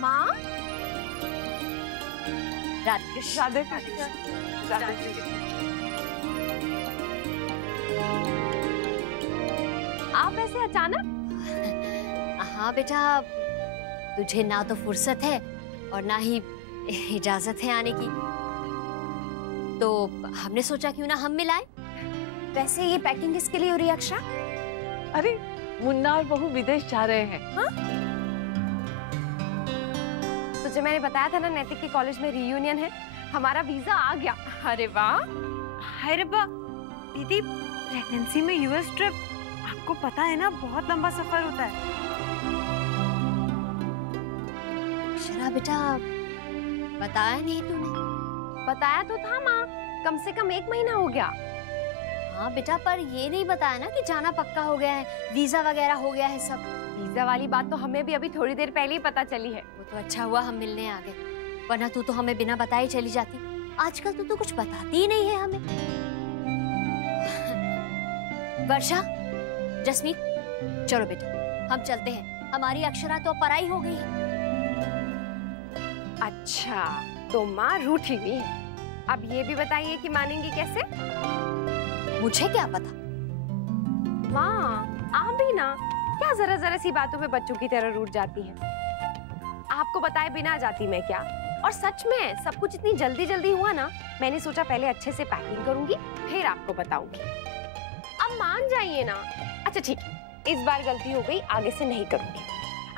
माँ, राधे कृष्ण। आप ऐसे अचानक? हाँ बेटा, तुझे ना तो फुर्सत है और ना ही इजाजत है आने की, तो हमने सोचा क्यों ना हम मिलाएं। वैसे ये पैकिंग किसके लिए हो रही है अक्षा? अरे मुन्ना और बहू विदेश जा रहे हैं। हाँ? तुझे मैंने बताया था ना, नैतिक के कॉलेज में रियूनियन है, हमारा वीजा आ गया। अरे वाह। अरे वाह दीदी, प्रेगनेंसी में यूएस ट्रिप, आपको पता है ना बहुत लंबा सफर होता है। शरा बेटा, बताया नहीं तूने? बताया तो था माँ, कम से कम 1 महीना हो गया। हाँ बेटा, पर ये नहीं बताया ना कि जाना पक्का हो गया है, वीजा वगैरह हो गया है सब। वीजा वाली बात तो हमें भी अभी थोड़ी देर पहले ही पता चली है। वो तो अच्छा हुआ हम मिलने आ गए, वरना तू तो हमें बिना बताए चली जाती। आजकल तू तो कुछ बताती ही नहीं है हमें। वर्षा, जसमीत, चलो बेटा हम चलते हैं, हमारी अक्षरा तो पराई हो गई है। अच्छा, तो माँ रूठी हुई है। अब ये भी बताइए कि मानेंगी कैसे? मुझे क्या पता। माँ, आप भी ना क्या जरा जरा सी बातों पे बच्चों की तरह रूठ जाती हैं। आपको बताए बिना जाती मैं क्या? और सच में सब कुछ इतनी जल्दी जल्दी हुआ ना, मैंने सोचा पहले अच्छे से पैकिंग करूंगी फिर आपको बताऊंगी। अब मान जाइए ना। अच्छा ठीक है, इस बार गलती हो गई, आगे से नहीं करूंगी।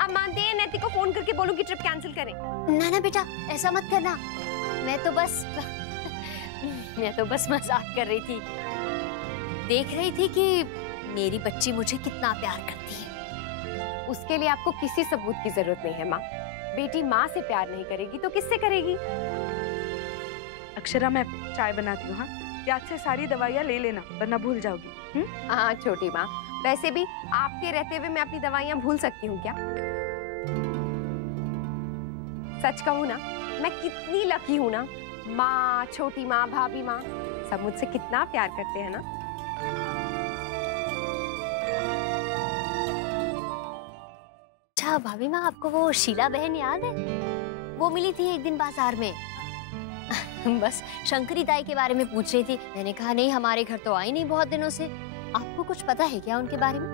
अब मानते हैं नैतिक को फोन करके बोलूं कि ट्रिप कैंसिल करें? ना ना बेटा, ऐसा मत करना। मैं तो बस मजाक कर रही थी। देख रही थी कि मेरी बच्ची मुझे कितना प्यार करती है। उसके लिए आपको किसी सबूत की जरूरत नहीं है माँ। बेटी माँ से प्यार नहीं करेगी तो किससे करेगी? अक्षरा, मैं चाय बनाती हूँ। हाँ, याद से सारी दवाइयाँ ले लेना वरना भूल जाओगी। हाँ छोटी माँ, वैसे भी आपके रहते हुए मैं अपनी दवाइयाँ भूल सकती हूँ क्या? सच कहूँ ना, मैं कितनी लकी हूँ ना। माँ, छोटी माँ, भाभी माँ सब मुझसे कितना प्यार करते हैं ना। अच्छा भाभी माँ, आपको वो शीला बहन याद है? वो मिली थी एक दिन बाजार में। बस शंकरी ताई के बारे में पूछ रही थी। मैंने कहा नहीं, हमारे घर तो आई नहीं बहुत दिनों से। आपको कुछ पता है क्या उनके बारे में?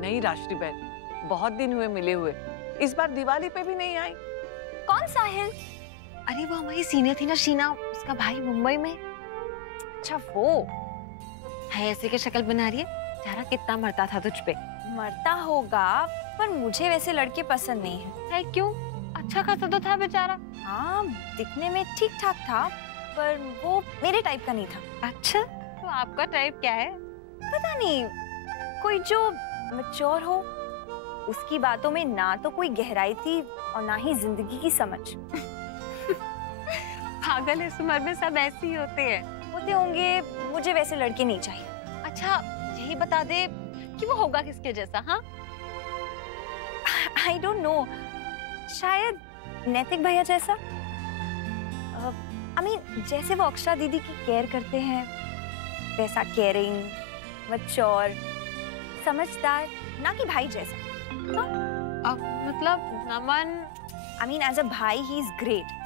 नहीं राष्ट्री बहन, बहुत दिन हुए मिले हुए। इस बार दिवाली पे भी नहीं आई। कौन सा है? अरे वो हमारी सीनियर थी ना, शीना, उसका भाई मुंबई में। अच्छा वो है, ऐसे की शक्ल बना रही है। चारा कितना मरता था तुझ पे। मरता होगा, पर मुझे वैसे लड़के पसंद नहीं है। क्यों? अच्छा खासा तो था बेचारा। हाँ, दिखने में ठीक ठाक था, पर वो मेरे टाइप का नहीं था। अच्छा, तो आपका टाइप क्या है? पता नहीं, कोई जो मैच्योर हो। उसकी बातों में ना तो कोई गहराई थी और ना ही जिंदगी की समझ। पागल, इस उम्र में सब ऐसे ही होते हैं। होते होंगे, मुझे वैसे लड़के नहीं चाहिए। अच्छा यही बता दे कि वो होगा किसके जैसा? हाँ, आई डोंट नो, शायद नैतिक भैया जैसा। I mean, जैसे वो अक्षरा दीदी की केयर करते हैं वैसा केयरिंग, मैच्योर, समझदार, ना कि भाई जैसा। मतलब नमन, I mean, as a भाई he is great,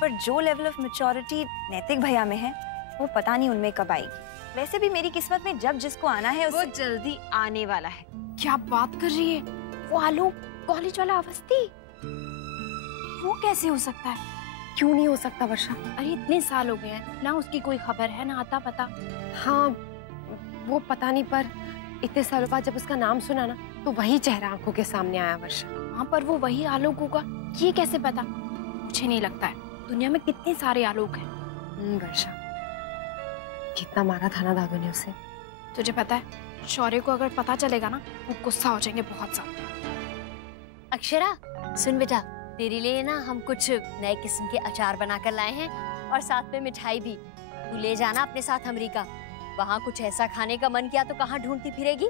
पर जो लेवल ऑफ मैच्योरिटी नैतिक भैया में है वो पता नहीं उनमें कब आएगी। वैसे भी मेरी किस्मत में जब जिसको आना है वो जल्दी आने वाला है। क्या बात कर रही है? वो आलू कॉलेज वाला अवस्थी, वो कैसे हो सकता है? क्यों नहीं हो सकता वर्षा? अरे इतने साल हो गए हैं ना, उसकी कोई खबर है ना आता पता। हाँ वो पता नहीं, पर इतने सालों बाद जब उसका नाम सुना ना तो वही चेहरा आंखों के सामने आया वर्षा। हाँ पर वो वही आलोक होगा, ये कैसे पता? मुझे नहीं लगता है। दुनिया में कितने सारे आलोक हैं। वर्षा, कितना मारा था ना दादू ने उसे। तुझे पता है शौर्य को अगर पता चलेगा ना वो गुस्सा हो जाएंगे बहुत ज्यादा। अक्षरा सुन बेटा, तेरे लिए ना हम कुछ नए किस्म के अचार बनाकर लाए हैं और साथ में मिठाई भी। तू ले जाना अपने साथ अमेरिका। वहाँ कुछ ऐसा खाने का मन किया तो कहाँ ढूंढती फिरेगी?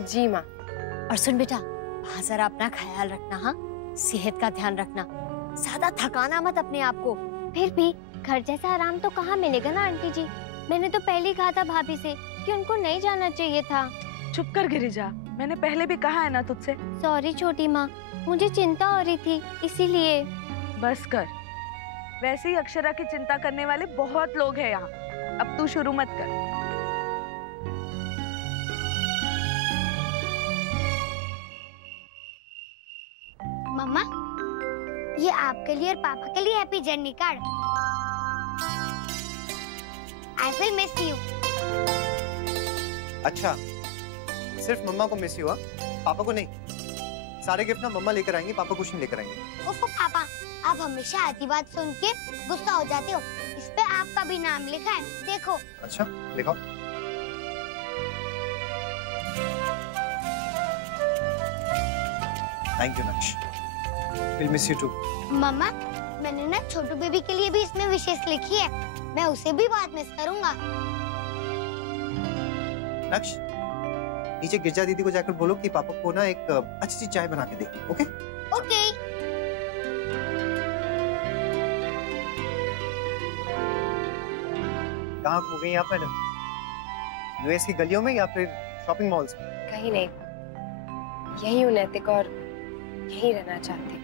जी माँ। और सुन बेटा, वहाँ जरा अपना ख्याल रखना। हाँ, सेहत का ध्यान रखना, ज्यादा थकाना मत अपने आप को। फिर भी घर जैसा आराम तो कहाँ मिलेगा ना आंटी जी। मैंने तो पहले ही कहा था भाभी से कि उनको नहीं जाना चाहिए था। चुप कर गिरिजा, मैंने पहले भी कहा है ना तुझसे। सॉरी छोटी माँ, मुझे चिंता हो रही थी इसीलिए। बस कर, वैसे ही अक्षरा की चिंता करने वाले बहुत लोग हैं यहाँ। अब तू शुरू मत कर। मम्मा, ये आपके लिए और पापा के लिए happy journey card. I will miss you. अच्छा, सिर्फ मम्मा को मिस हुआ, पापा को नहीं? सारे गिफ्ट ना मम्मा लेकर आएंगी, पापा कुछ नहीं लेकर आएंगे। उफ पापा, आप हमेशा आती बात सुन के गुस्सा हो जाते हो। इस पे आपका भी नाम लिखा है, देखो। अच्छा दिखाओ। थैंक यू नक्श, विल मिस यू टू। मम्मा, मैंने ना छोटू बेबी के लिए भी इसमें विशेष लिखी है, मैं उसे भी बहुत मिस करूंगा। नक्श, नीचे गिरजा दीदी को जाकर बोलो कि पापा को ना एक अच्छी सी चाय बना के दे। Okay okay. कहाँ घूम गई आप मैडम? यूएस की गलियों में या फिर शॉपिंग मॉल्स में? कहीं नहीं, यही हूँ नैतिक, और यही रहना चाहती।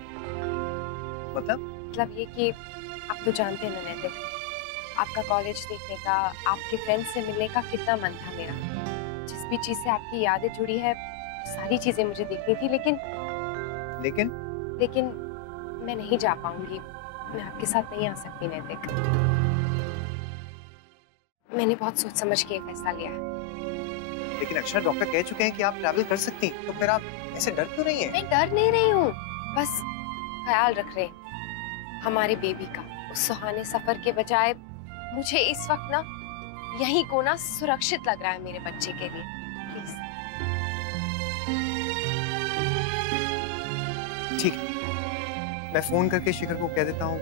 मतलब ये कि आप तो जानते हैं ना नैतिक, आपका कॉलेज देखने का, आपके फ्रेंड्स से मिलने का कितना मन था मेरा। जिस भी चीज से आपकी यादें जुड़ी है सारी चीजें मुझे देखनी थी, लेकिन मैं नहीं जा पाऊंगी। मैं आपके साथ नहीं आ सकती नैतिक। मैंने बहुत सोच समझ के फैसला लिया है। लेकिन अक्षर, डॉक्टर कह चुके हैं कि आप ट्रैवल कर सकती हैं, तो फिर आप ऐसे डर क्यों रही हैं? मैं डर नहीं रही हूँ, बस ख्याल रख रहे हैं हमारे बेबी का। उस सुहाने सफर के बजाय मुझे इस वक्त ना यहीं को ना सुरक्षित लग रहा है मेरे बच्चे के लिए। प्लीज। ठीक, मैं फोन करके शिखर को कह देता हूँ,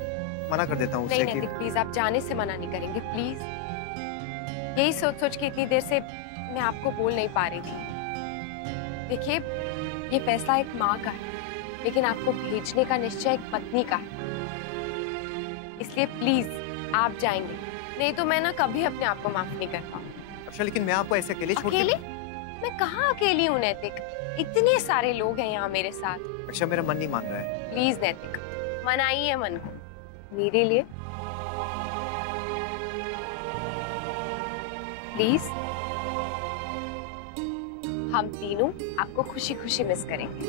मना कर देता हूँ नहीं उससे नैतिक, प्लीज आप जाने से मना नहीं करेंगे प्लीज। यही सोच सोच के इतनी देर से मैं आपको बोल नहीं पा रही थी। देखिए, ये फैसला एक माँ का है, लेकिन आपको भेजने का निश्चय एक पत्नी का है। इसलिए प्लीज आप जाएंगे, नहीं तो मैं ना कभी अपने आप को माफ नहीं कर पाऊँ। अच्छा, लेकिन मैं आपको ऐसे अकेले छोड़ अकेले? मैं कहाँ अकेली हूँ नैतिक, इतने सारे लोग हैं यहाँ मेरे साथ। अच्छा, मेरा मन नहीं मान रहा है। प्लीज नैतिक, मनाइए मन को मेरे लिए प्लीज। हम तीनों आपको खुशी खुशी मिस करेंगे।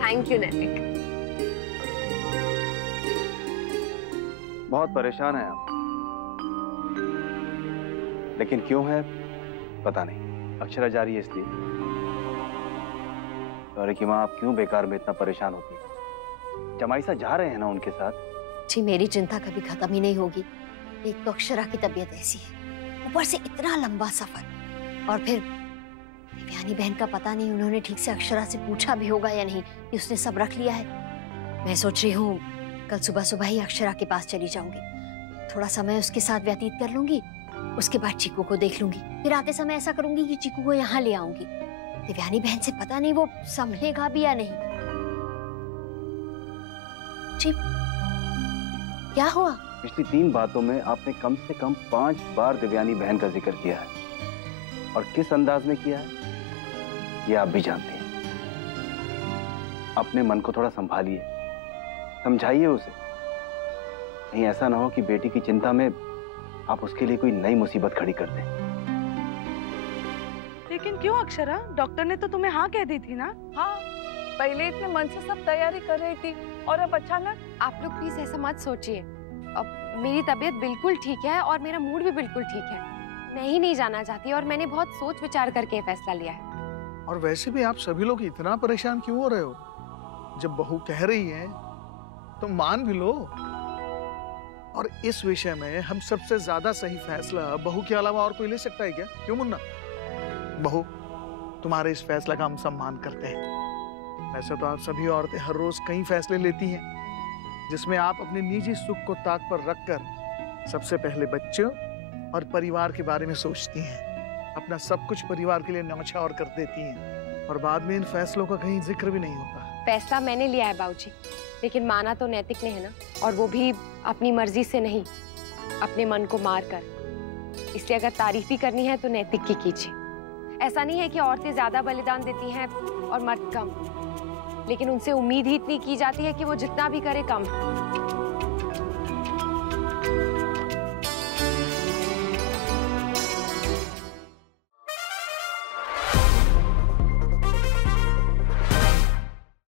थैंक यू नैतिक। बहुत परेशान है आप, लेकिन क्यों है पता नहीं। अक्षरा जा रही है इसलिए। अरे कि माँ, आप क्यों बेकार में इतना परेशान होती है? जमाई सा जा रहे हैं ना उनके साथ। जी, मेरी चिंता कभी खत्म ही नहीं होगी। एक तो अक्षरा की तबीयत ऐसी है, ऊपर से इतना लंबा सफर, और फिर देवयानी बहन का पता नहीं उन्होंने ठीक से अक्षरा से पूछा भी होगा या नहीं कि उसने सब रख लिया है। मैं सोच रही हूँ कल सुबह सुबह ही अक्षरा के पास चली जाऊंगी, थोड़ा समय उसके साथ व्यतीत कर लूंगी, उसके बाद चीकू को देख लूंगी, फिर आते समय ऐसा करूंगी कि चीकू को यहाँ ले आऊंगी। देवयानी बहन से पता नहीं वो संभलेगा भी या नहीं। जी, क्या हुआ? पिछली 3 बातों में आपने कम से कम 5 बार देवयानी बहन का जिक्र किया है, और किस अंदाज में किया है ये आप भी जानते हैं। अपने मन को थोड़ा संभालिए, समझाइए उसे। कहीं ऐसा ना हो कि बेटी की चिंता में आप उसके लिए कोई नई मुसीबत खड़ी कर दें। लेकिन क्यों अक्षरा? डॉक्टर ने तो तुम्हें हाँ कह दी थी ना? हाँ, पहले इतने मन से सब तैयारी कर रही थी, और अब अचानक। आप लोग प्लीज ऐसा मत सोचिए। अब मेरी तबीयत बिल्कुल ठीक है और मेरा मूड भी बिल्कुल ठीक है। मैं ही नहीं जाना चाहती, और मैंने बहुत सोच विचार करके फैसला लिया है। और वैसे भी आप सभी लोग इतना परेशान क्यों हो रहे हो? जब बहू कह रही है तो मान भी लो। और इस विषय में हम सबसे ज्यादा सही फैसला बहू के अलावा और कोई ले सकता है क्या? क्यों मुन्ना? बहू, तुम्हारे इस फैसला का हम सम्मान करते हैं। वैसे तो आप सभी औरतें हर रोज कई फैसले लेती हैं, जिसमें आप अपने निजी सुख को ताक पर रखकर सबसे पहले बच्चों और परिवार के बारे में सोचती हैं। अपना सब कुछ परिवार के लिए न्यौछावर कर देती हैं, और बाद में इन फैसलों का कहीं जिक्र भी नहीं होता। फैसला मैंने लिया है बाबूजी, लेकिन माना तो नैतिक ने है ना, और वो भी अपनी मर्जी से नहीं, अपने मन को मार कर। इसलिए अगर तारीफ ही करनी है तो नैतिक की कीजिए। ऐसा नहीं है कि औरतें ज्यादा बलिदान देती हैं और मर्द कम, लेकिन उनसे उम्मीद ही इतनी की जाती है कि वो जितना भी करे कम।